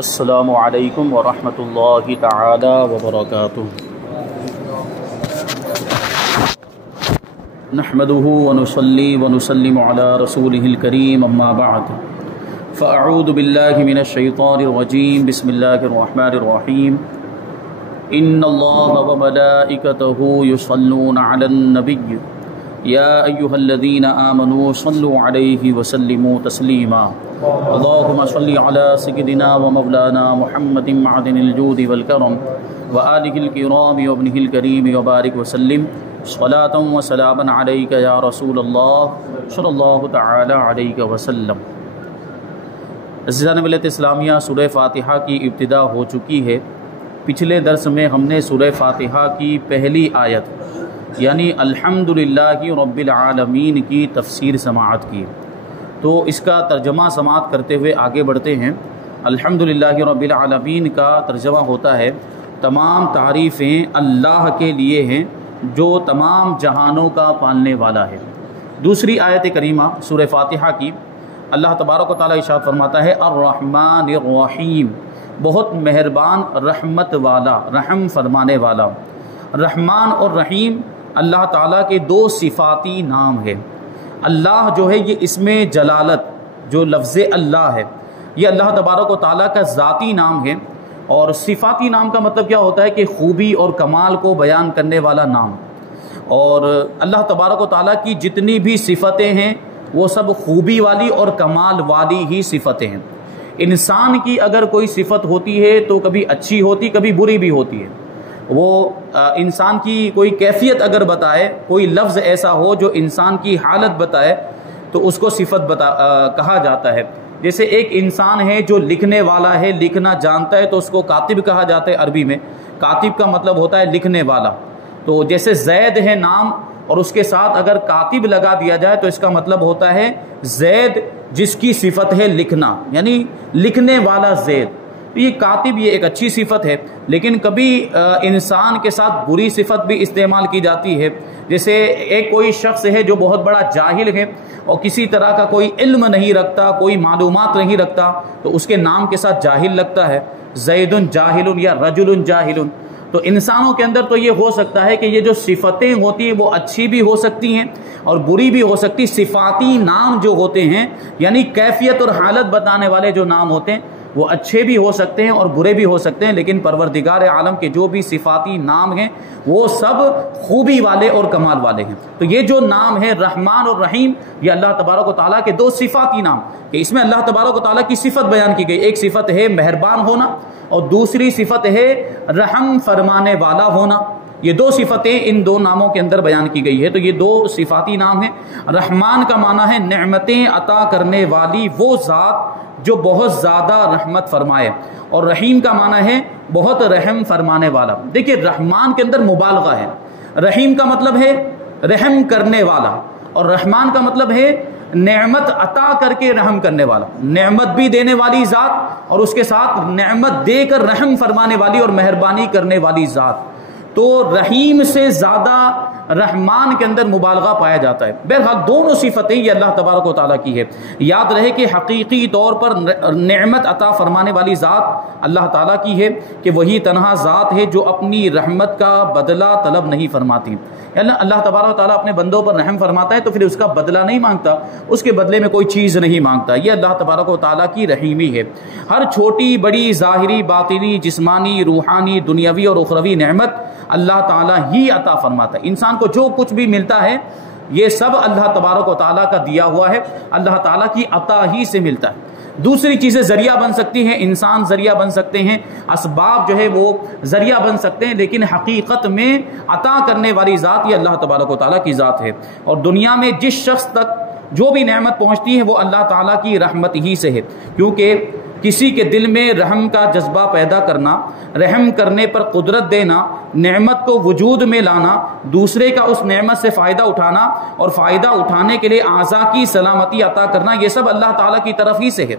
السلام علیکم ورحمۃ اللہ تعالی وبرکاتہ۔ نحمده ونصلي ونسلم على رسوله الكريم اما بعد فاعوذ بالله من الشیطان الرجیم بسم اللہ الرحمن الرحیم ان اللہ وملائکته یصلون علی النبی یا ایھا الذین آمنوا صلوا علیہ وسلموا تسلیما اللهم صل على سيدنا ومولانا محمد معدن الجود والكرم وآله الكرام وابنه الكريم وبارك وسلم صلاة وسلاما عليك يا رسول الله صلی اللہ تعالی علیہ وسلم۔ عزیزان ملت اسلامیہ، سورہ فاتحہ کی ابتدا ہو چکی ہے۔ پچھلے درس میں ہم نے سورہ فاتحہ کی پہلی آیت یعنی الحمدللہ رب العالمین کی تفسیر سماعت کی، تو اس کا ترجمہ سماعت کرتے ہوئے آگے بڑھتے ہیں۔ الحمدللہ رب العالمین کا ترجمہ ہوتا ہے تمام تعریفیں اللہ کے لیے ہیں جو تمام جہانوں کا پالنے والا ہے۔ دوسری آیت کریمہ سورہ فاتحہ کی اللہ تبارک و تعالیٰ ارشاد فرماتا ہے الرحمن الرحیم، بہت مہربان رحمت والا، رحم فرمانے والا۔ رحمان اور رحیم اللہ تعالیٰ کے دو صفاتی نام ہیں۔ اللہ جو ہے یہ اسم جلالت، جو لفظ اللہ ہے، یہ اللہ تبارک و تعالیٰ کا ذاتی نام ہے، اور صفاتی نام کا مطلب کیا ہوتا ہے کہ خوبی اور کمال کو بیان کرنے والا نام۔ اور اللہ تبارک و تعالیٰ کی جتنی بھی صفتیں ہیں وہ سب خوبی والی اور کمال والی ہی صفتیں ہیں۔ انسان کی اگر کوئی صفت ہوتی ہے تو کبھی اچھی ہوتی، کبھی بری بھی ہوتی ہے۔ وہ انسان کی کوئی کیفیت اگر بتائے، کوئی لفظ ایسا ہو جو انسان کی حالت بتائے تو اس کو صفت کہا جاتا ہے۔ جیسے ایک انسان ہے جو لکھنے والا ہے، لکھنا جانتا ہے، تو اس کو کاتب کہا جاتا ہے عربی میں۔ کاتب کا مطلب ہوتا ہے لکھنے والا۔ تو جیسے زید ہے نام، اور اس کے ساتھ اگر کاتب لگا دیا جائے تو اس کا مطلب ہوتا ہے زید جس کی صفت ہے لکھنا، یعنی لکھنے والا زید۔ یہ کاتب یہ ایک اچھی صفت ہے، لیکن کبھی انسان کے ساتھ بری صفت بھی استعمال کی جاتی ہے۔ جیسے ایک کوئی شخص ہے جو بہت بڑا جاہل ہے اور کسی طرح کا کوئی علم نہیں رکھتا، کوئی معلومات نہیں رکھتا، تو اس کے نام کے ساتھ جاہل لگتا ہے، زید جاہل یا رجل جاہل۔ تو انسانوں کے اندر تو یہ ہو سکتا ہے کہ یہ جو صفتیں ہوتی ہیں وہ اچھی بھی ہو سکتی ہیں اور بری بھی ہو سکتی۔ صفاتی نام جو ہوتے ہیں یعنی کیفیت اور حالت بتانے والے جو نام ہوتے ہیں وہ اچھے بھی ہو سکتے ہیں اور برے بھی ہو سکتے ہیں، لیکن پروردگار عالم کے جو بھی صفاتی نام ہیں وہ سب خوبی والے اور کمال والے ہیں۔ تو یہ جو نام ہے رحمان اور رحیم، یہ اللہ تبارک و تعالیٰ کے دو صفاتی نام کہ اس میں اللہ تبارک و تعالیٰ کی صفت بیان کی گئی۔ ایک صفت ہے مہربان ہونا اور دوسری صفت ہے رحم فرمانے والا ہونا۔ یہ دو صفتیں ان دو ناموں کے اندر بیان کی گئی ہے۔ تو یہ دو صفاتی نام ہیں۔ رحمان کا معنی ہے نعمتیں عطا کرنے والی وہ ذات جو بہت زیادہ رحمت فرمائے، اور رحیم کا معنی ہے بہت رحم فرمانے والا۔ دیکھیے رحمان کے اندر مبالغہ ہے۔ رحیم کا مطلب ہے رحم کرنے والا، اور رحمان کا مطلب ہے نعمت عطا کر کے رحم کرنے والا، نعمت بھی دینے والی ذات اور اس کے ساتھ نعمت دے کر رحم فرمانے والی اور مہربانی کرنے والی ذات۔ تو رحیم سے زیادہ رحمان کے اندر مبالغہ پایا جاتا ہے۔ بہرحال دونوں صفتیں یہ اللہ تبارک و تعالیٰ کی ہے۔ یاد رہے کہ حقیقی طور پر نعمت عطا فرمانے والی ذات اللہ تعالیٰ کی ہے، کہ وہی تنہا ذات ہے جو اپنی رحمت کا بدلہ طلب نہیں فرماتی۔ اللہ تبارک و تعالیٰ اپنے بندوں پر رحم فرماتا ہے تو پھر اس کا بدلہ نہیں مانگتا، اس کے بدلے میں کوئی چیز نہیں مانگتا۔ یہ اللہ تبارک و تعالیٰ کی رحیمی ہے۔ ہر چھوٹی بڑی ظاہری باطنی جسمانی روحانی دنیاوی اور اخروی نعمت اللہ تعالیٰ ہی عطا فرماتا ہے۔ انسان کو جو کچھ بھی ملتا ہے یہ سب اللہ تبارک و تعالیٰ کا دیا ہوا ہے، اللہ تعالیٰ کی عطا ہی سے ملتا ہے۔ دوسری چیزیں ذریعہ بن سکتی ہیں، انسان ذریعہ بن سکتے ہیں، اسباب جو ہے وہ ذریعہ بن سکتے ہیں، لیکن حقیقت میں عطا کرنے والی ذات یہ اللہ تبارک و تعالیٰ کی ذات ہے۔ اور دنیا میں جس شخص تک جو بھی نعمت پہنچتی ہے وہ اللہ تعالیٰ کی رحمت ہی سے ہے، کیونکہ کسی کے دل میں رحم کا جذبہ پیدا کرنا، رحم کرنے پر قدرت دینا، نعمت کو وجود میں لانا، دوسرے کا اس نعمت سے فائدہ اٹھانا اور فائدہ اٹھانے کے لیے اعضاء کی سلامتی عطا کرنا، یہ سب اللہ تعالیٰ کی طرف ہی سے ہے۔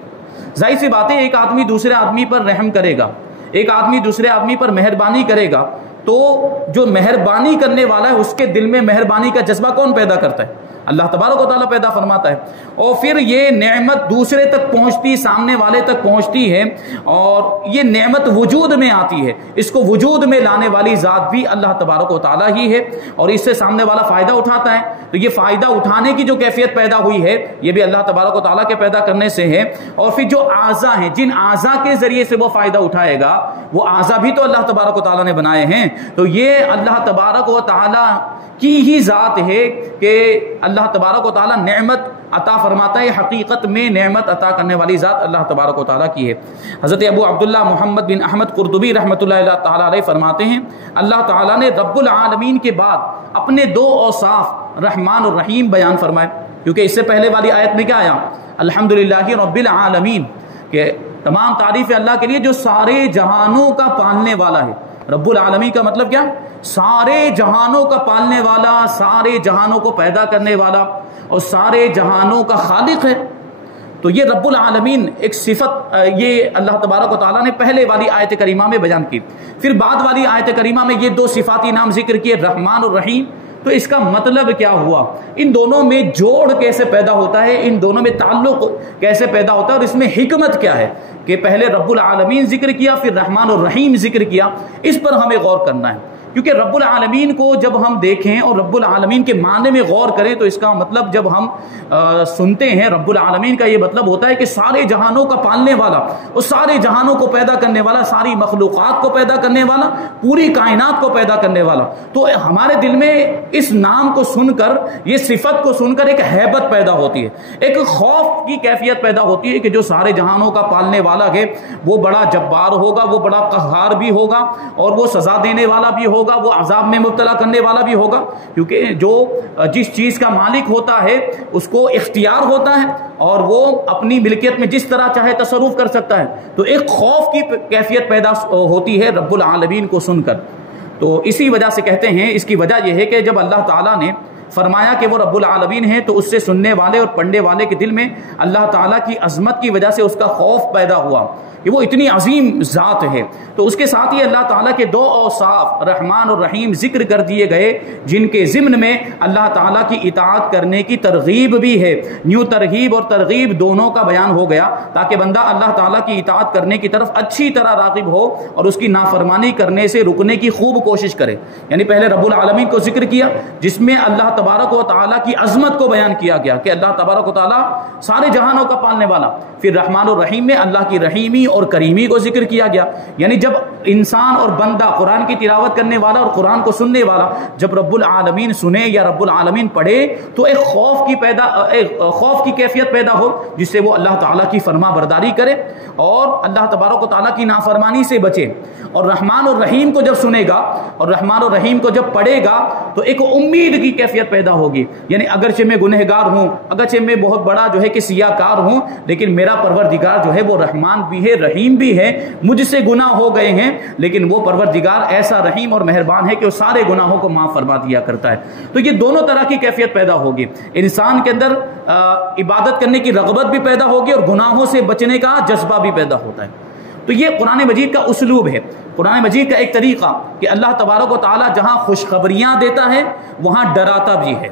ظاہر سی بات ہے ایک آدمی دوسرے آدمی پر رحم کرے گا، ایک آدمی دوسرے آدمی پر مہربانی کرے گا، تو جو مہربانی کرنے والا ہے اس کے دل میں مہربانی کا جذبہ کون پیدا کرتا ہے؟ اللہ تبارک و تعالیٰ پیدا فرماتا ہے، اور پھر یہ نعمت دوسرے تک پہنچتی، سامنے والے تک پہنچتی ہے، اور یہ نعمت وجود میں آتی ہے، اس کو وجود میں لانے والی ذات بھی اللہ تبارک و تعالیٰ ہی ہے، اور اس سے سامنے والا فائدہ اٹھاتا ہے۔ تو یہ فائدہ اٹھانے کی جو کیفیت پیدا ہوئی ہے یہ بھی اللہ تبارک و تعالیٰ کے پیدا کرنے سے ہے، اور پھر جو اعضاء ہیں، جن اعضاء کے ذریعے سے وہ فائدہ اٹھائے گا، وہ اعضاء بھی تو اللہ تبارک و تعالیٰ نے بنائے ہیں۔ تو یہ اللہ تبارک و تعالیٰ کی ہی ذات ہے کہ اللہ تبارک و تعالیٰ نعمت عطا فرماتا ہے، حقیقت میں نعمت عطا کرنے والی ذات اللہ تبارک و تعالیٰ کی ہے۔ حضرت ابو عبداللہ محمد بن احمد قرطبی رحمۃ اللہ تعالیٰ علیہ فرماتے ہیں، اللہ تعالیٰ نے رب العالمین کے بعد اپنے دو اوصاف رحمان اور رحیم بیان فرمائے، کیونکہ اس سے پہلے والی آیت میں کیا آیا؟ الحمدللہ رب العالمین، کہ تمام تعریف اللہ کے لیے جو سارے جہانوں کا پالنے والا ہے۔ رب العالمین کا مطلب کیا؟ سارے جہانوں کا پالنے والا، سارے جہانوں کو پیدا کرنے والا، اور سارے جہانوں کا خالق ہے۔ تو یہ رب العالمین ایک صفت یہ اللہ تبارک و تعالیٰ نے پہلے والی آیت کریمہ میں بیان کی، پھر بعد والی آیت کریمہ میں یہ دو صفاتی نام ذکر کیے، رحمان اور رحیم۔ تو اس کا مطلب کیا ہوا؟ ان دونوں میں جوڑ کیسے پیدا ہوتا ہے، ان دونوں میں تعلق کیسے پیدا ہوتا ہے، اور اس میں حکمت کیا ہے کہ پہلے رب العالمین ذکر کیا پھر رحمان اور رحیم ذکر کیا، اس پر ہمیں غور کرنا ہے۔ کیونکہ رب العالمین کو جب ہم دیکھیں اور رب العالمین کے معنی میں غور کریں تو اس کا مطلب جب ہم سنتے ہیں رب العالمین کا یہ مطلب ہوتا ہے کہ سارے جہانوں کا پالنے والا، اور سارے جہانوں کو پیدا کرنے والا، ساری مخلوقات کو پیدا کرنے والا، پوری کائنات کو پیدا کرنے والا۔ تو ہمارے دل میں اس نام کو سن کر، یہ صفت کو سن کر ایک ہیبت پیدا ہوتی ہے، ایک خوف کی کیفیت پیدا ہوتی ہے کہ جو سارے جہانوں کا پالنے والا ہے وہ بڑا جبار ہوگا، وہ بڑا قہار بھی ہوگا، اور وہ سزا دینے والا بھی ہوگا، وہ عذاب میں مبتلا کرنے والا بھی ہوگا، کیونکہ جو جس چیز کا مالک ہوتا ہے اس کو اختیار ہوتا ہے، اور وہ اپنی ملکیت میں جس طرح چاہے تصرف کر سکتا ہے۔ تو ایک خوف کی کیفیت پیدا ہوتی ہے رب العالمین کو سن کر۔ تو اسی وجہ سے کہتے ہیں، اس کی وجہ یہ ہے کہ جب اللہ تعالیٰ نے فرمایا کہ وہ رب العالمین ہے تو اس سے سننے والے اور پڑھنے والے کے دل میں اللہ تعالیٰ کی عظمت کی وجہ سے اس کا خوف پیدا ہوا کہ وہ اتنی عظیم ذات ہے۔ تو اس کے ساتھ ہی اللہ تعالیٰ کے دو اوصاف رحمان اور رحیم ذکر کر دیے گئے، جن کے ضمن میں اللہ تعالیٰ کی اطاعت کرنے کی ترغیب بھی ہے۔ نیو ترغیب اور ترغیب دونوں کا بیان ہو گیا تاکہ بندہ اللہ تعالیٰ کی اطاعت کرنے کی طرف اچھی طرح راغب ہو اور اس کی نافرمانی کرنے سے رکنے کی خوب کوشش کرے۔ یعنی پہلے رب العالمین کو ذکر کیا جس میں اللہ تبارک و تعالیٰ کی عظمت کو بیان کیا گیا کہ اللہ تبارک و تعالیٰ سارے جہانوں کا پالنے والا۔ پھر رحمان الرحیم میں اللہ کی رحیمی اور کریمی کو ذکر کیا گیا، یعنی جب انسان اور بندہ قرآن کی تلاوت کرنے والا اور قرآن کو سننے والا جب رب العالمین سنے یا رب العالمین پڑھے تو ایک خوف کی کیفیت پیدا ہو جس سے وہ اللہ تعالیٰ کی فرما برداری کرے اور اللہ تبارک و تعالیٰ کی نافرمانی سے بچے۔ اور رحمان الرحیم کو جب سنے گا اور رحمان الرحیم کو جب پڑھے گا تو ایک امید کی کیفیت پیدا ہوگی، یعنی اگرچہ میں گنہگار ہوں، اگرچہ میں بہت بڑا جو ہے کہ سیاہ کار ہوں، لیکن میرا پروردگار جو ہے وہ رحمان بھی ہے، رحیم بھی ہے۔ مجھ سے گناہ ہو گئے ہیں لیکن وہ پروردگار ایسا رحیم اور مہربان ہے کہ وہ سارے گناہوں کو معاف فرما دیا کرتا ہے۔ تو یہ دونوں طرح کی کیفیت پیدا ہوگی، انسان کے اندر عبادت کرنے کی رغبت بھی پیدا ہوگی اور گناہوں سے بچنے کا جذبہ بھی پیدا ہوتا ہے۔ تو یہ قرآن مجید کا اسلوب ہے، قرآن مجید کا ایک طریقہ کہ اللہ تبارک و تعالیٰ جہاں خوشخبریاں دیتا ہے وہاں ڈراتا بھی ہے۔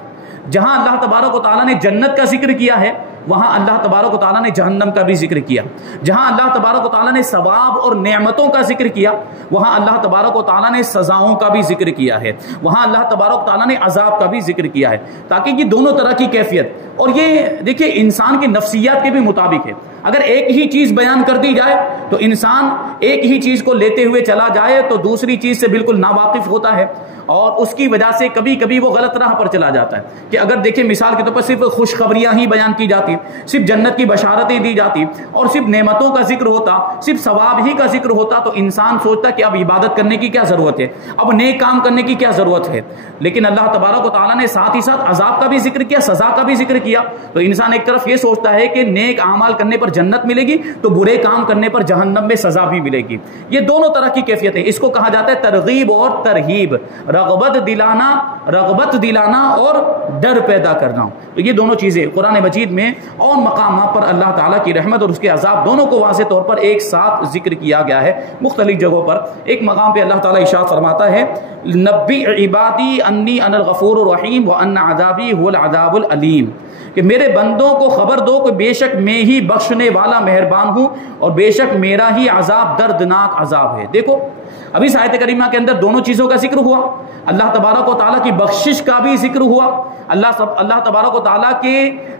جہاں اللہ تبارک و تعالیٰ نے جنت کا ذکر کیا ہے وہاں اللہ تبارک و تعالیٰ نے جہنم کا بھی ذکر کیا۔ جہاں اللہ تبارک و تعالیٰ نے ثواب اور نعمتوں کا ذکر کیا وہاں اللہ تبارک و تعالیٰ نے سزاؤں کا بھی ذکر کیا ہے، وہاں اللہ تبارک و تعالیٰ نے عذاب کا بھی ذکر کیا ہے، تاکہ یہ دونوں طرح کی کیفیت۔ اور یہ دیکھیے انسان کی نفسیات کے بھی مطابق ہے، اگر ایک ہی چیز بیان کر دی جائے تو انسان ایک ہی چیز کو لیتے ہوئے چلا جائے تو دوسری چیز سے بالکل ناواقف ہوتا ہے اور اس کی وجہ سے کبھی کبھی وہ غلط راہ پر چلا جاتا ہے۔ کہ اگر دیکھیں مثال کے طور پر صرف خوشخبریاں ہی بیان کی جاتی، صرف جنت کی بشارتیں دی جاتی اور صرف نعمتوں کا ذکر ہوتا، صرف ثواب ہی کا ذکر ہوتا تو انسان سوچتا کہ اب عبادت کرنے کی کیا ضرورت ہے، اب نیک کام کرنے کی کیا ضرورت ہے۔ لیکن اللہ تبارک و تعالیٰ نے ساتھ ہی ساتھ عذاب کا بھی ذکر کیا، سزا کا بھی ذکر کیا، تو انسان ایک طرف یہ سوچتا ہے کہ نیک اعمال کرنے پر جنت ملے گی تو برے کام کرنے پر جہنم میں سزا بھی ملے گی۔ یہ دونوں طرح کی کیفیتیں، اس کو کہا جاتا ہے ترغیب اور ترہیب، رغبت دلانا اور ڈر پیدا کرنا۔ تو یہ دونوں چیزیں قرآن مجید میں اور مقامات پر اللہ تعالیٰ کی رحمت اور اس کے عذاب دونوں کو واضح طور پر ایک ساتھ ذکر کیا گیا ہے مختلف جگہوں پر۔ ایک مقام پہ اللہ تعالیٰ ارشاد فرماتا ہے نبی عبادی انی انا الغفور الرحیم وان عذابی هو العذاب العلیم، کہ میرے بندوں کو خبر دو کہ بے شک میں ہی بخشنے والا مہربان ہوں اور بے شک میرا ہی عذاب دردناک عذاب ہے۔ دیکھو ابھی اس آیت کریمہ کے اندر دونوں چیزوں کا ذکر ہوا، اللہ تبارک و تعالیٰ کی بخشش کا بھی ذکر ہوا، اللہ تبارک و تعالیٰ کے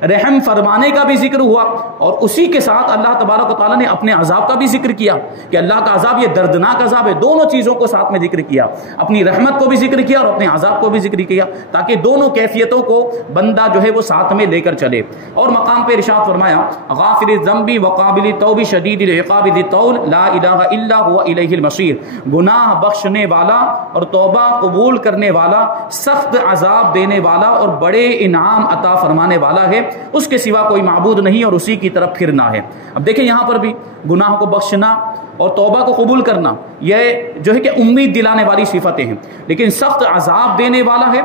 رحم فرمانے کا بھی ذکر ہوا، اور اسی کے ساتھ اللہ تبارک و تعالیٰ نے اپنے عذاب کا بھی ذکر کیا کہ اللہ کا عذاب یہ دردناک عذاب ہے۔ دونوں چیزوں کو ساتھ میں ذکر کیا، اپنی رحمت کو بھی ذکر کیا اور اپنے عذاب کو بھی ذکر کیا، تاکہ دونوں کیفیتوں کو بندہ جو ہے وہ ساتھ میں لے کر چلے۔ اور مقام پہ ارشاد فرمایا غافر الذنب وقابل التوب شدید العقاب ذی الطول لا الہ الا هو الیہ المصیر، گناہ بخشنے والا اور توبہ قبول کرنے والا، سخت عذاب دینے والا اور بڑے انعام عطا فرمانے والا ہے، اس کے سوا کوئی معبود نہیں اور اسی کی طرف پھرنا ہے۔ اب دیکھیں یہاں پر بھی گناہ کو بخشنا اور توبہ کو قبول کرنا یہ جو ہے کہ امید دلانے والی صفتیں ہیں، لیکن سخت عذاب دینے والا ہے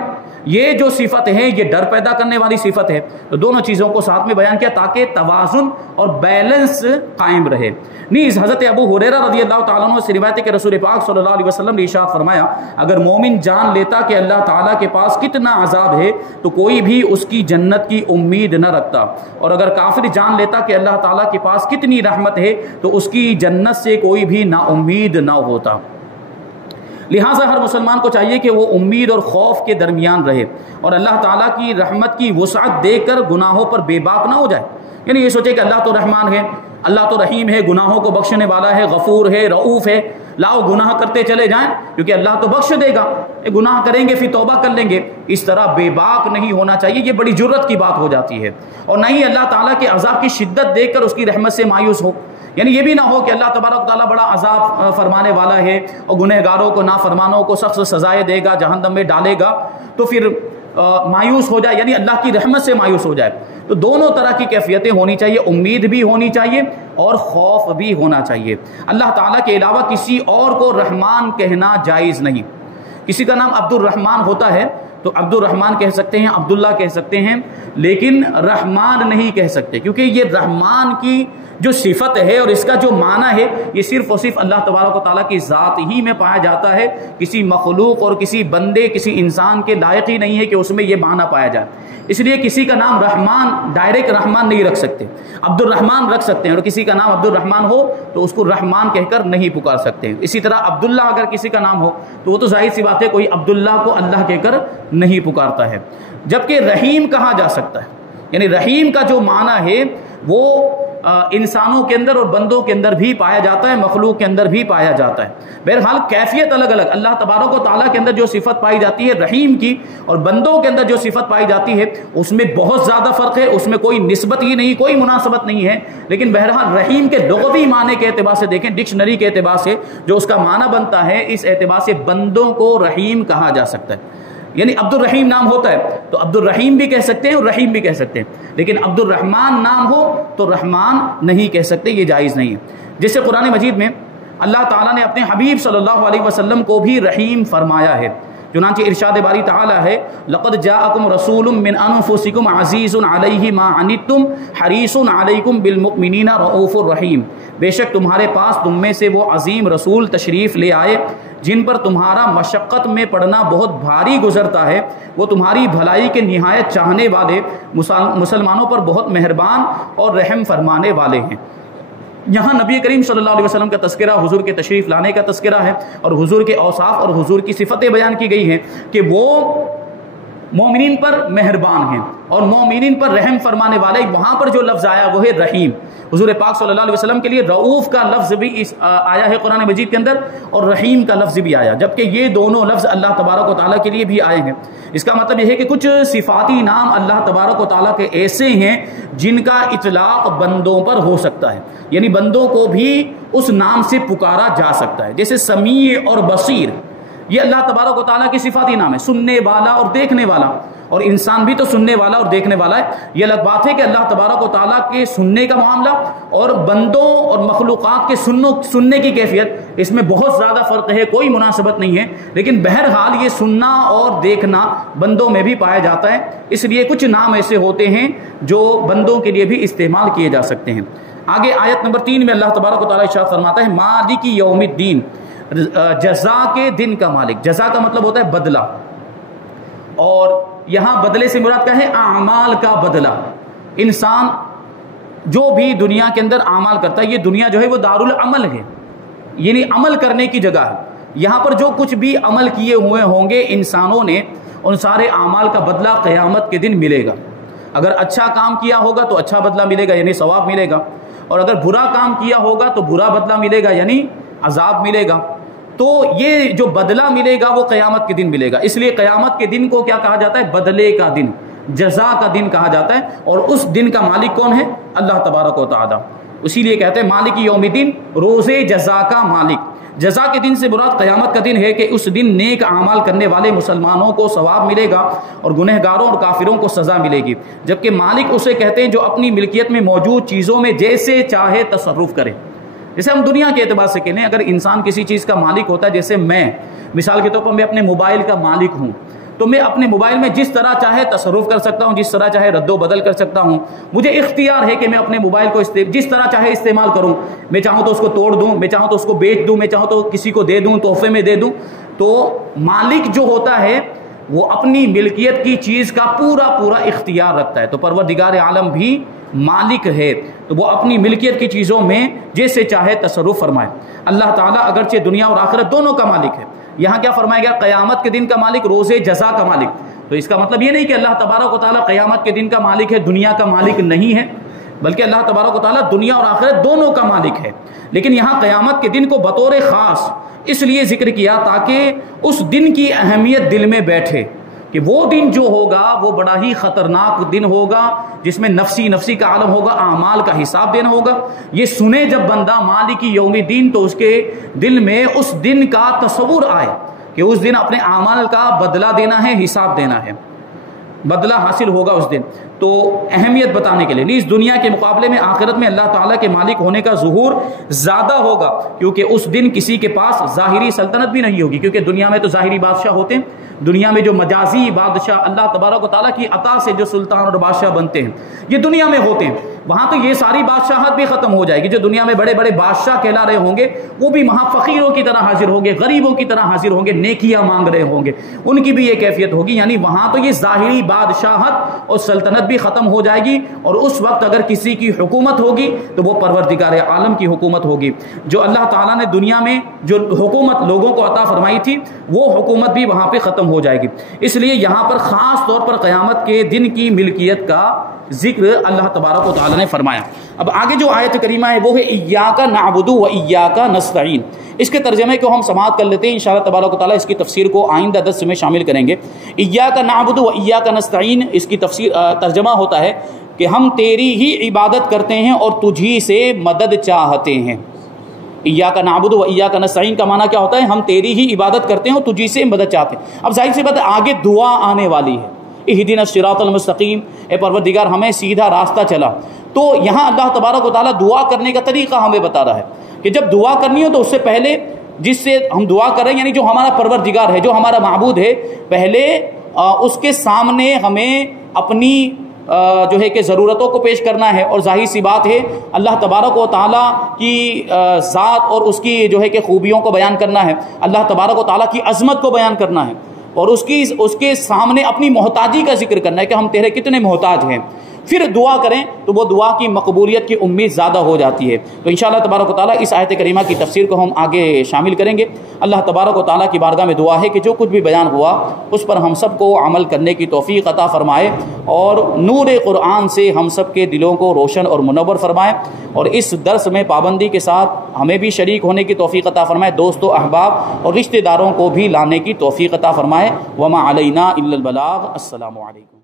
یہ جو صفت ہے یہ ڈر پیدا کرنے والی صفت ہے۔ تو دونوں چیزوں کو ساتھ میں بیان کیا تاکہ توازن اور بیلنس قائم رہے۔ نیز حضرت ابو ہریرہ رضی اللہ تعالیٰ عنہ سے روایت ہے کہ رسول پاک صلی اللہ علیہ وسلم نے ارشاد فرمایا اگر مومن جان لیتا کہ اللہ تعالیٰ کے پاس کتنا عذاب ہے تو کوئی بھی اس کی جنت کی امید نہ رکھتا، اور اگر کافر جان لیتا کہ اللہ تعالیٰ کے پاس کتنی رحمت ہے تو اس کی جنت سے کوئی بھی نا امید نہ ہوتا۔ لہٰذا ہر مسلمان کو چاہیے کہ وہ امید اور خوف کے درمیان رہے اور اللہ تعالیٰ کی رحمت کی وسعت دیکھ کر گناہوں پر بے باک نہ ہو جائے، یعنی یہ سوچے کہ اللہ تو رحمان ہے، اللہ تو رحیم ہے، گناہوں کو بخشنے والا ہے، غفور ہے، رؤوف ہے، لاؤ گناہ کرتے چلے جائیں کیونکہ اللہ تو بخش دے گا، گناہ کریں گے پھر توبہ کر لیں گے۔ اس طرح بے باک نہیں ہونا چاہیے، یہ بڑی جرت کی بات ہو جاتی ہے، اور نہ ہی اللہ تعالیٰ کے عذاب کی شدت دیکھ کر اس کی رحمت سے مایوس ہو، یعنی یہ بھی نہ ہو کہ اللہ تبارک تعالیٰ بڑا عذاب فرمانے والا ہے اور گنہگاروں کو نافرمانوں کو سخت سزائیں دے گا، جہنم میں ڈالے گا، تو پھر مایوس ہو جائے، یعنی اللہ کی رحمت سے مایوس ہو جائے۔ تو دونوں طرح کی کیفیتیں ہونی چاہیے، امید بھی ہونی چاہیے اور خوف بھی ہونا چاہیے۔ اللہ تعالیٰ کے علاوہ کسی اور کو رحمان کہنا جائز نہیں۔ کسی کا نام عبد الرحمن ہوتا ہے تو عبد الرحمن کہہ سکتے ہیں، عبداللہ کہہ سکتے ہیں، لیکن رحمان نہیں کہہ سکتے، کیونکہ یہ رحمان کی جو صفت ہے اور اس کا جو معنی ہے یہ صرف اور صرف اللہ تبارک و تعالیٰ کی ذات ہی میں پایا جاتا ہے، کسی مخلوق اور کسی بندے کسی انسان کے لائق ہی نہیں ہے کہ اس میں یہ معنی پایا جائے۔ اس لیے کسی کا نام رحمان ڈائریکٹ رحمان نہیں رکھ سکتے، عبد الرحمن رکھ سکتے ہیں، اور کسی کا نام عبد الرحمن ہو تو اس کو رحمان کہہ کر نہیں پکار سکتے۔ اسی طرح عبداللہ اگر کسی کا نام ہو تو وہ تو ظاہر سی بات ہے کوئی عبداللہ کو اللہ کہہ کر نہیں پکارتا ہے۔ جبکہ رحیم کہا جا سکتا ہے، یعنی رحیم کا جو معنی ہے وہ انسانوں کے اندر اور بندوں کے اندر بھی پایا جاتا ہے، مخلوق کے اندر بھی پایا جاتا ہے۔ بہرحال کیفیت الگ الگ، اللہ تبارک و تعالیٰ کے اندر جو صفت پائی جاتی ہے رحیم کی اور بندوں کے اندر جو صفت پائی جاتی ہے اس میں بہت زیادہ فرق ہے، اس میں کوئی نسبت ہی نہیں، کوئی مناسبت نہیں ہے۔ لیکن بہرحال رحیم کے لغوی معنی کے اعتبار سے دیکھیں، ڈکشنری کے اعتبار سے جو اس کا معنی بنتا ہے، اس اعتبار سے بندوں کو رحیم کہا جا سکتا ہے۔ یعنی عبد الرحیم نام ہوتا ہے تو عبد الرحیم بھی کہہ سکتے ہیں اور رحیم بھی کہہ سکتے ہیں، لیکن عبد الرحمن نام ہو تو رحمان نہیں کہہ سکتے، یہ جائز نہیں ہے۔ جیسے قرآن مجید میں اللہ تعالیٰ نے اپنے حبیب صلی اللہ علیہ وسلم کو بھی رحیم فرمایا ہے، چنانچہ ارشاد باری تعالیٰ ہے لقد جاءکم رسول من انفسکم عزیز علیہ ما عنتم حریص علیکم بالمؤمنین رؤوف الرحیم، بے شک تمہارے پاس تم میں سے وہ عظیم رسول تشریف لے آئے جن پر تمہارا مشقت میں پڑنا بہت بھاری گزرتا ہے، وہ تمہاری بھلائی کے نہایت چاہنے والے، مسلمانوں پر بہت مہربان اور رحم فرمانے والے ہیں۔ یہاں نبی کریم صلی اللہ علیہ وسلم کا تذکرہ، حضور کے تشریف لانے کا تذکرہ ہے اور حضور کے اوصاف اور حضور کی صفتیں بیان کی گئی ہیں کہ وہ مومنین پر مہربان ہیں اور مومنین پر رحم فرمانے والے۔ وہاں پر جو لفظ آیا وہ ہے رحیم۔ حضور پاک صلی اللہ علیہ وسلم کے لیے رؤوف کا لفظ بھی آیا ہے قرآن مجید کے اندر اور رحیم کا لفظ بھی آیا، جبکہ یہ دونوں لفظ اللہ تبارک و تعالیٰ کے لیے بھی آئے ہیں۔ اس کا مطلب یہ ہے کہ کچھ صفاتی نام اللہ تبارک و تعالیٰ کے ایسے ہیں جن کا اطلاق بندوں پر ہو سکتا ہے، یعنی بندوں کو بھی اس نام سے پکارا جا سکتا ہے، جیسے سمیع اور بصیر، یہ اللہ تبارک و تعالیٰ کی صفاتی نام ہے، سننے والا اور دیکھنے والا۔ اور انسان بھی تو سننے والا اور دیکھنے والا ہے۔ یہ الگ بات ہے کہ اللہ تبارک و تعالیٰ کے سننے کا معاملہ اور بندوں اور مخلوقات کے سننے کی کیفیت، اس میں بہت زیادہ فرق ہے، کوئی مناسبت نہیں ہے، لیکن بہرحال یہ سننا اور دیکھنا بندوں میں بھی پایا جاتا ہے، اس لیے کچھ نام ایسے ہوتے ہیں جو بندوں کے لیے بھی استعمال کیے جا سکتے ہیں۔ آگے آیت نمبر 3 میں اللہ تبارک و تعالیٰ ارشاد فرماتا ہے مالک یوم الدین، جزا کے دن کا مالک۔ جزا کا مطلب ہوتا ہے بدلہ، اور یہاں بدلے سے مراد کیا ہے؟ اعمال کا بدلہ۔ انسان جو بھی دنیا کے اندر اعمال کرتا ہے، یہ دنیا جو ہے وہ دارالعمل ہے، یعنی عمل کرنے کی جگہ ہے۔ یہاں پر جو کچھ بھی عمل کیے ہوئے ہوں گے انسانوں نے، ان سارے اعمال کا بدلہ قیامت کے دن ملے گا۔ اگر اچھا کام کیا ہوگا تو اچھا بدلہ ملے گا، یعنی ثواب ملے گا، اور اگر برا کام کیا ہوگا تو برا بدلہ ملے گا، یعنی عذاب ملے گا۔ تو یہ جو بدلہ ملے گا وہ قیامت کے دن ملے گا، اس لیے قیامت کے دن کو کیا کہا جاتا ہے؟ بدلے کا دن، جزا کا دن کہا جاتا ہے، اور اس دن کا مالک کون ہے؟ اللہ تبارک و تعالی۔ اسی لیے کہتے ہیں مالک یوم الدین، روز جزا کا مالک۔ جزا کے دن سے مراد قیامت کا دن ہے کہ اس دن نیک اعمال کرنے والے مسلمانوں کو ثواب ملے گا اور گنہگاروں اور کافروں کو سزا ملے گی، جبکہ مالک اسے کہتے ہیں جو اپنی ملکیت میں موجود چیزوں میں جیسے چاہے تصرف کرے۔ جیسے ہم دنیا کے اعتبار سے کہنے، اگر انسان کسی چیز کا مالک ہوتا ہے، جیسے میں مثال کے طور پر میں اپنے موبائل کا مالک ہوں، تو میں اپنے موبائل میں جس طرح چاہے تصرف کر سکتا ہوں، جس طرح چاہے رد و بدل کر سکتا ہوں، مجھے اختیار ہے کہ میں اپنے موبائل کو جس طرح چاہے استعمال کروں۔ میں چاہوں تو اس کو توڑ دوں، میں چاہوں تو اس کو بیچ دوں، میں چاہوں تو کسی کو دے دوں، تحفے میں دے دوں۔ تو مالک جو ہوتا ہے وہ اپنی ملکیت کی چیز کا پورا اختیار رکھتا ہے، تو پروردگار عالم بھی مالک ہے، تو وہ اپنی ملکیت کی چیزوں میں جیسے چاہے تصرف فرمائے۔ اللہ تعالیٰ اگرچہ دنیا اور آخرت دونوں کا مالک ہے، یہاں کیا فرمایا گیا؟ قیامت کے دن کا مالک، روز جزا کا مالک۔ تو اس کا مطلب یہ نہیں کہ اللہ تبارک و تعالیٰ قیامت کے دن کا مالک ہے، دنیا کا مالک نہیں ہے، بلکہ اللہ تبارک و تعالیٰ دنیا اور آخرت دونوں کا مالک ہے، لیکن یہاں قیامت کے دن کو بطور خاص اس لیے ذکر کیا تاکہ اس دن کی اہمیت دل میں بیٹھے کہ وہ دن جو ہوگا وہ بڑا ہی خطرناک دن ہوگا، جس میں نفسی کا عالم ہوگا، اعمال کا حساب دینا ہوگا۔ یہ سنے جب بندہ مالک یوم الدین تو اس کے دل میں اس دن کا تصور آئے کہ اس دن اپنے اعمال کا بدلہ دینا ہے، حساب دینا ہے، بدلہ حاصل ہوگا اس دن۔ تو اہمیت بتانے کے لیے نہیں، اس دنیا کے مقابلے میں آخرت میں اللہ تعالیٰ کے مالک ہونے کا ظہور زیادہ ہوگا، کیونکہ اس دن کسی کے پاس ظاہری سلطنت بھی نہیں ہوگی، کیونکہ دنیا میں تو ظاہری بادشاہ ہوتے ہیں، دنیا میں جو مجازی بادشاہ اللہ تبارک و تعالیٰ کی عطا سے جو سلطان اور بادشاہ بنتے ہیں یہ دنیا میں ہوتے ہیں، وہاں تو یہ ساری بادشاہت بھی ختم ہو جائے گی۔ جو دنیا میں بڑے بڑے بادشاہ کہلا رہے ہوں گے وہ بھی وہاں فقیروں کی طرح حاضر ہوں گے، غریبوں کی طرح حاضر ہوں گے، نیکیاں مانگ رہے ہوں گے، ان کی بھی یہ کیفیت ہوگی، یعنی وہاں تو یہ ظاہری بادشاہت اور سلطنت بھی ختم ہو جائے گی، اور اس وقت اگر کسی کی حکومت ہوگی تو وہ پروردگار عالم کی حکومت ہوگی۔ جو اللہ تعالیٰ نے دنیا میں جو حکومت لوگوں کو عطا فرمائی تھی وہ حکومت بھی وہاں پہ ختم ہو جائے گی، اس لیے یہاں پر خاص طور پر قیامت کے دن کی ملکیت کا ذکر اللہ تبارک و تعالیٰ نے فرمایا۔ اب آگے جو آیت کریمہ ہے وہ ہے ایاک نعبد و ایاک نستعین۔ اس کے ترجمے کو ہم سماعت کر لیتے ہیں، انشاءاللہ تبارک و تعالیٰ اس کی تفسیر کو آئندہ درس میں شامل کریں گے۔ ایاک نعبد و ایاک نستعین، اس کی ترجمہ ہوتا ہے کہ ہم تیری ہی عبادت کرتے ہیں اور تجھی سے مدد چاہتے ہیں۔ ایاک نعبد و ایاک نستعین کا معنی کیا ہوتا ہے؟ ہم تیری ہی عبادت کرتے ہیں اور تجھی سے مدد چاہتے ہیں۔ اب ظاہر سی بات ہے آگے دعا آنے والی ہے، اہدنا الصراط المستقیم، اے پروردگار ہمیں سیدھا راستہ چلا۔ تو یہاں اللہ تبارک و تعالیٰ دعا کرنے کا طریقہ ہمیں بتا رہا ہے کہ جب دعا کرنی ہو تو اس سے پہلے جس سے ہم دعا کریں، یعنی جو ہمارا پروردگار ہے، جو ہمارا معبود ہے، پہلے اس کے سامنے ہمیں اپنی جو ہے کہ ضرورتوں کو پیش کرنا ہے، اور ظاہر سی بات ہے اللہ تبارک و تعالیٰ کی ذات اور اس کی جو ہے کہ خوبیوں کو بیان کرنا ہے، اللہ تبارک و تعالیٰ کی عظمت کو بیان کرنا ہے، اور اس کے سامنے اپنی محتاجی کا ذکر کرنا ہے کہ ہم تیرے کتنے محتاج ہیں۔ پھر دعا کریں تو وہ دعا کی مقبولیت کی امید زیادہ ہو جاتی ہے۔ تو انشاءاللہ تبارک و تعالیٰ اس آیت کریمہ کی تفسیر کو ہم آگے شامل کریں گے۔ اللہ تبارک و تعالیٰ کی بارگاہ میں دعا ہے کہ جو کچھ بھی بیان ہوا اس پر ہم سب کو عمل کرنے کی توفیق عطا فرمائے، اور نور قرآن سے ہم سب کے دلوں کو روشن اور منور فرمائے، اور اس درس میں پابندی کے ساتھ ہمیں بھی شریک ہونے کی توفیق عطا فرمائے، دوست و احباب اور رشتہ داروں کو بھی لانے کی توفیق عطا فرمائے۔ وما علینا الا البلاغ۔ السلام علیکم۔